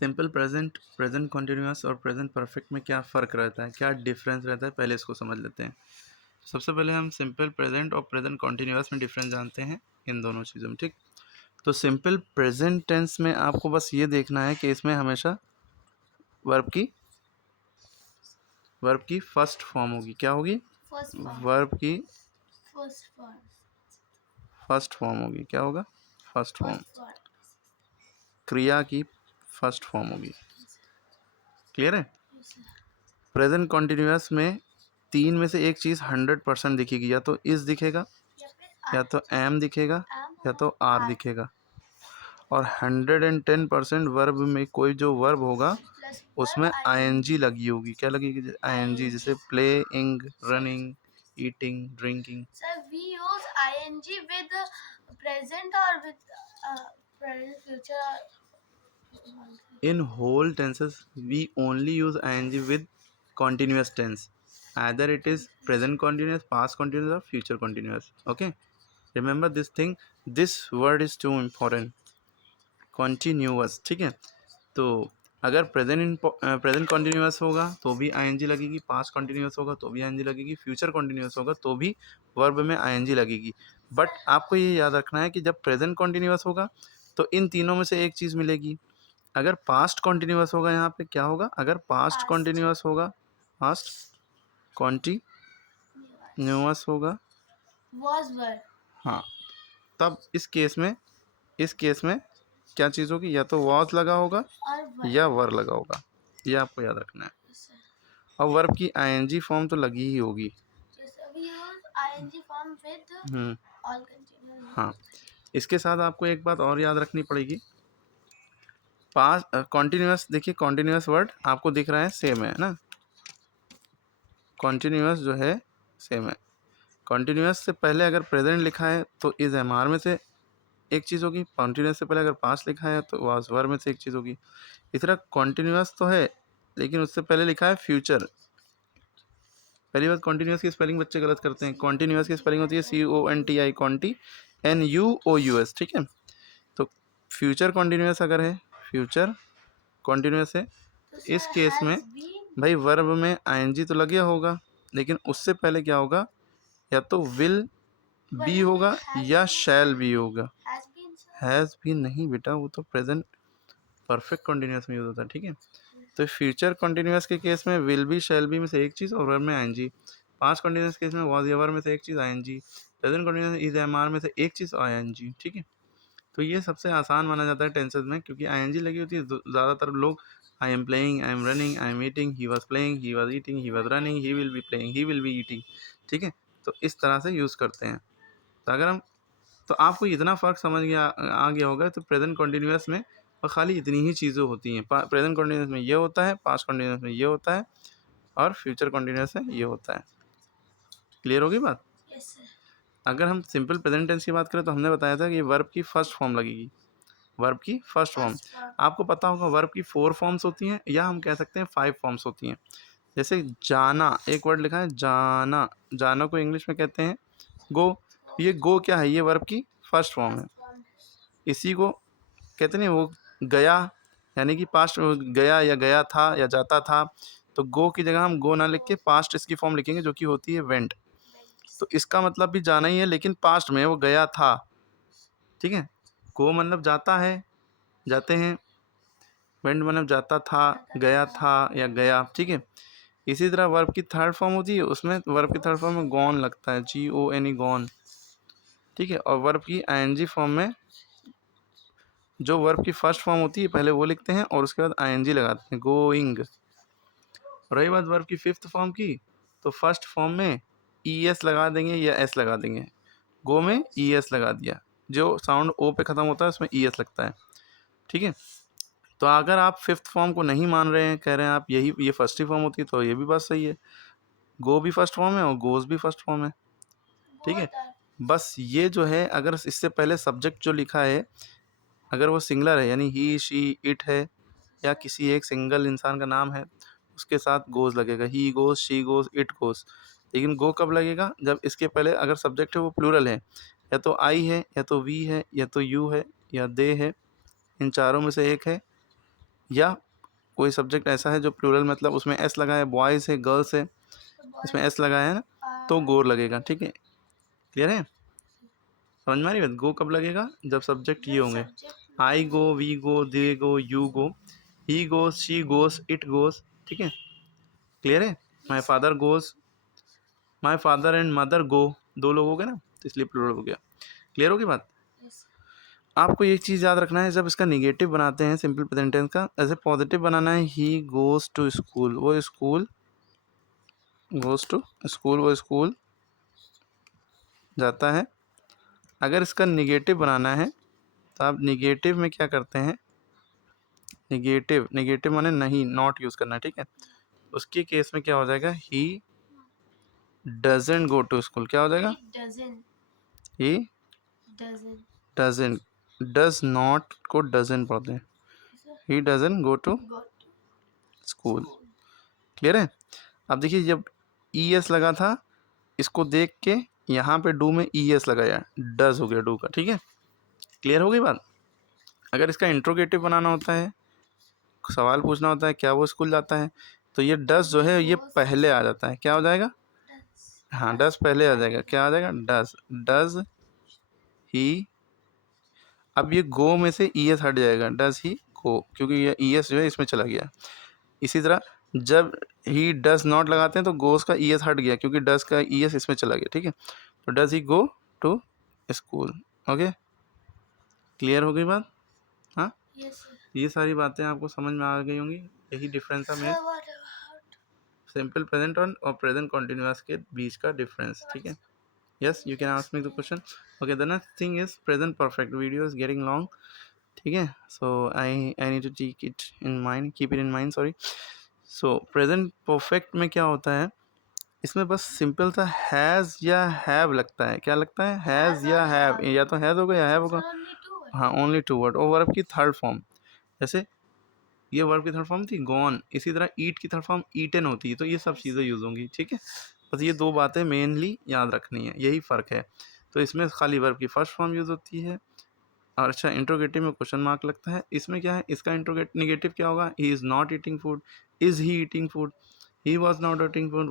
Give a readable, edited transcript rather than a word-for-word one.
Simple present, present continuous और present perfect में क्या फ़र्क रहता है, क्या डिफरेंस रहता है, पहले इसको समझ लेते हैं। सबसे पहले हम सिंपल प्रेजेंट और प्रेजेंट कॉन्टिन्यूअस में डिफरेंस जानते हैं इन दोनों चीज़ों में, ठीक। तो सिंपल प्रेजेंट टेंस में आपको बस ये देखना है कि इसमें हमेशा वर्ब की फर्स्ट फॉर्म होगी। क्या होगी? वर्ब की फर्स्ट फॉर्म होगी। क्या होगा? First form. क्रिया की फर्स्ट फॉर्म होगी। क्लियर है? प्रेजेंट कॉन्टिन्यूअस में तीन में से एक चीज़ 100% दिखेगी, या तो इस दिखेगा, या तो एम दिखेगा, या तो आर दिखेगा। और 110% वर्ब में कोई जो वर्ब होगा उसमें आईएनजी लगी होगी। क्या लगेगी? आईएनजी। जैसे playing, running, eating, drinking. Sir, we use ing with present or with present future. In whole tenses, we only use ing with continuous tense. Either it is present continuous, past continuous or future continuous. Okay? Remember this thing. This word is too important. Continuous. ठीक है? तो अगर present continuous होगा तो भी ING लगेगी, past continuous होगा तो भी आईएनजी लगेगी, फ्यूचर कॉन्टिन्यूअस होगा तो भी वर्ब में आईएनजी लगेगी। बट आपको ये याद रखना है कि जब प्रेजेंट कॉन्टिन्यूअस होगा तो इन तीनों में से एक चीज़ मिलेगी। अगर पास्ट कॉन्टिन्यूअस होगा, यहाँ पे क्या होगा? अगर पास्ट कॉन्टिन्यूअस होगा, पास्ट कॉन्टिन्यूअस होगा, हाँ, तब इस केस में क्या चीज़ होगी? या तो वॉज लगा होगा या वर लगा होगा। ये आपको याद रखना है। और वर्ब की आईएनजी फॉर्म तो लगी ही होगी। हाँ, इसके साथ आपको एक बात और याद रखनी पड़ेगी। पास्ट कॉन्टिन्यूअस, देखिए कॉन्टिन्यूअस वर्ड आपको दिख रहा है सेम है ना, कॉन्टिन्यूअस जो है सेम है। कॉन्टिन्यूअस से पहले अगर प्रेजेंट लिखा है तो इज एम आर में से एक चीज़ होगी। कॉन्टिन्यूअस से पहले अगर पास्ट लिखा है तो वाज वर में से एक चीज़ होगी। इस तरह कॉन्टिन्यूअस तो है लेकिन उससे पहले लिखा है फ्यूचर। पहली बात, कॉन्टिन्यूअस की स्पेलिंग बच्चे गलत करते हैं। कॉन्टिन्यूअस की स्पेलिंग होती है CONTI, कॉन्टी, NUOUS, ठीक है। तो फ्यूचर कॉन्टिन्यूअस अगर है, फ्यूचर कॉन्टिन्यूअस है, इस केस में भाई वर्ब में आईएनजी तो लगे होगा, लेकिन उससे पहले क्या होगा? या तो विल बी होगा या शैल बी होगा। हैज़ भी नहीं बेटा, वो तो प्रेजेंट परफेक्ट कॉन्टिन्यूअस में यूज होता है, ठीक है। तो फ्यूचर कॉन्टिन्यूअस के केस में विल बी, शैल बी में से एक चीज़ और वर्ब में आईएनजी। पास्ट कॉन्टिन्यूअस केस में वाज या वर में से एक चीज़ ING. Present continuous is am are में से एक चीज़ आईएनजी, ठीक है। तो ये सबसे आसान माना जाता है टेंसेस में, क्योंकि आईएनजी लगी होती है। ज़्यादातर लोग I am playing, I am running, I am eating, he was playing, he was eating, he was running, he will be playing, he will be eating, ठीक है। तो इस तरह से यूज़ करते हैं। तो अगर हम, तो आपको इतना फ़र्क समझ आ गया होगा। तो प्रेजेंट कॉन्टिन्यूअस में और खाली इतनी ही चीज़ें होती हैं। प्रेजेंट कॉन्टिन्यूअस में ये होता है, पास्ट कॉन्टिन्यूअस में ये होता है, और फ्यूचर कॉन्टिन्यूअस में ये होता है। क्लियर होगी बात? अगर हम सिंपल प्रेजेंट टेंस की बात करें तो हमने बताया था कि वर्ब की फर्स्ट फॉर्म लगेगी। वर्ब की फर्स्ट फॉर्म, आपको पता होगा वर्ब की 4 फॉर्म्स होती हैं, या हम कह सकते हैं 5 फॉर्म्स होती हैं। जैसे जाना, एक वर्ड लिखा है जाना, जाना को इंग्लिश में कहते हैं गो। ये गो क्या है? ये वर्ब की फर्स्ट फॉर्म है। इसी को कहते नहीं, वो गया, यानी कि पास्ट, गया या गया था या जाता था। तो गो की जगह हम गो ना लिख के पास्ट इसकी फॉर्म लिखेंगे, जो कि होती है वेंट। तो इसका मतलब भी जाना ही है, लेकिन पास्ट में वो गया था, ठीक है। गो मतलब जाता है, जाते हैं। वेंट मतलब जाता था, गया था या गया, ठीक है। इसी तरह वर्ब की थर्ड फॉर्म होती है, उसमें वर्ब की थर्ड फॉर्म में गॉन लगता है, GONE, गॉन, ठीक है। और वर्ब की ING फॉर्म में जो वर्ब की फर्स्ट फॉर्म होती है पहले वो लिखते हैं और उसके बाद ING लगाते हैं, गोइंग। रही बात वर्ब की फिफ्थ फॉर्म की, तो फर्स्ट फॉर्म में ES लगा देंगे या S लगा देंगे। गो में ES लगा दिया, जो साउंड O पे ख़त्म होता है उसमें ES लगता है, ठीक है। तो अगर आप फिफ्थ फॉर्म को नहीं मान रहे हैं, कह रहे हैं आप ये फर्स्ट ही फॉर्म होती है, तो ये भी बात सही है। गो भी फर्स्ट फॉर्म है और गोज भी फर्स्ट फॉर्म है, ठीक है। बस ये जो है, अगर इससे पहले सब्जेक्ट जो लिखा है अगर वो सिंगलर है, यानी ही, शी, इट है, या किसी एक सिंगल इंसान का नाम है, उसके साथ गोज लगेगा, ही goes, she goes, it goes. लेकिन गो कब लगेगा? जब इसके पहले अगर सब्जेक्ट है वो प्लूरल है, या तो आई है, या तो वी है, या तो यू है, या दे है, इन चारों में से एक है, या कोई सब्जेक्ट ऐसा है जो प्लूरल मतलब उसमें एस लगा है, बॉयज़ है, गर्ल्स है, इसमें एस लगाया है ना, तो गोर लगेगा। ठीक है, क्लियर है? समझ में आ रही बात? गो कब लगेगा? जब सब्जेक्ट ये होंगे, I go, we go, they go, you go, he goes, she goes, it goes. ठीक है, क्लियर है? My father goes, my father and mother go, 2 लोग हो गए ना, तो इसलिए प्लूरल हो गया। क्लियर होगी बात? आपको एक चीज़ याद रखना है, जब इसका निगेटिव बनाते हैं सिंपल प्रेजेंट टेंस का, ऐसे पॉजिटिव बनाना है, ही गोज टू स्कूल, वो स्कूल गोज टू स्कूल, वो स्कूल जाता है। अगर इसका निगेटिव बनाना है तो आप निगेटिव में क्या करते हैं, निगेटिव माने नहीं, नॉट यूज़ करना। ठीक है, उसके केस में क्या हो जाएगा, he doesn't go to school. क्या हो जाएगा? ही डजंट, डज नॉट को डजंट पढ़ते हैं, he doesn't go to school. Clear है? अब देखिए, जब ई एस लगा था, इसको देख के यहाँ पे डू में ई एस लगाया, डज हो गया डू का। ठीक है, क्लियर हो गई बात? अगर इसका इंट्रोगेटिव बनाना होता है, सवाल पूछना होता है क्या वो स्कूल जाता है, तो ये डज जो है ये पहले आ जाता है। क्या हो जाएगा? हाँ, डज पहले आ जाएगा। क्या आ जाएगा? Does, does he. अब ये गो में से ई एस हट जाएगा, डज ही गो, क्योंकि ये ई एस जो है इसमें चला गया। इसी तरह जब ही डज नॉट लगाते हैं तो गोस का ई एस हट गया, क्योंकि डज का ई एस इसमें चला गया। ठीक है, तो does he go to school. Okay, clear हो गई बात? हाँ, ये सारी बातें आपको समझ में आ गई होंगी। यही डिफरेंस है मेन सिंपल प्रेजेंट और प्रेजेंट कॉन्टिन्यूअस के बीच का डिफरेंस। ठीक है, yes, you can ask me the question. Okay, the next thing is present perfect. Video is getting long. ठीक है, so I need to take it in mind, keep it in mind, sorry. So present perfect में क्या होता है, इसमें बस simple सा has या हैव लगता है। क्या लगता है? हैज़ या हैव, या तो हैज़ होगा या हैव होगा। हाँ, ओनली 2 वर्ड। और वर्ब की थर्ड फॉर्म, जैसे ये वर्ब की थर्ड फॉर्म थी गॉन, इसी तरह ईट की थर्ड फॉर्म ईटन होती है। तो ये सब चीज़ें यूज़ होंगी। ठीक है, बस ये 2 बातें मेनली याद रखनी है, यही फ़र्क है। तो इसमें खाली वर्ब की फर्स्ट फॉर्म यूज़ होती है। और अच्छा, इंट्रोगेटिव में क्वेश्चन मार्क लगता है। इसमें क्या है, इसका निगेटिव क्या होगा? He is not eating food, is he eating food, he was not eating food,